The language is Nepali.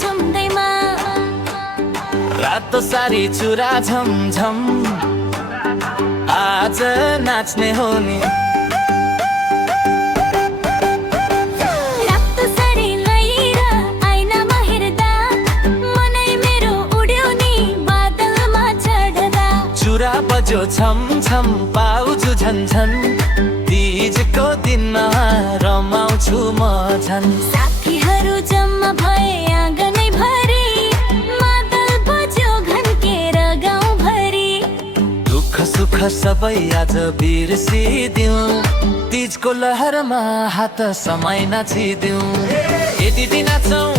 झुम्दैमा रातो सारी चुरा झमझम आज नाच्ने हो नि रातो सारी लगाएर ऐनामा हेर्दा मनै मेरो उड्यो नि बादलमा चढ्दा चुरा बज्यो छम छम पाउजु झन्झन तीजको दिनमा रमाउँछु म झन् साथीहरू जम्मा भए आँगनै भरि मादल बज्यो घन्केर गाउँभरि दुःख सुख सबै आज बिर्सिदिउँ तीजको लहरमा हात समाई नाचिदिउँ यति दिन नाचौँ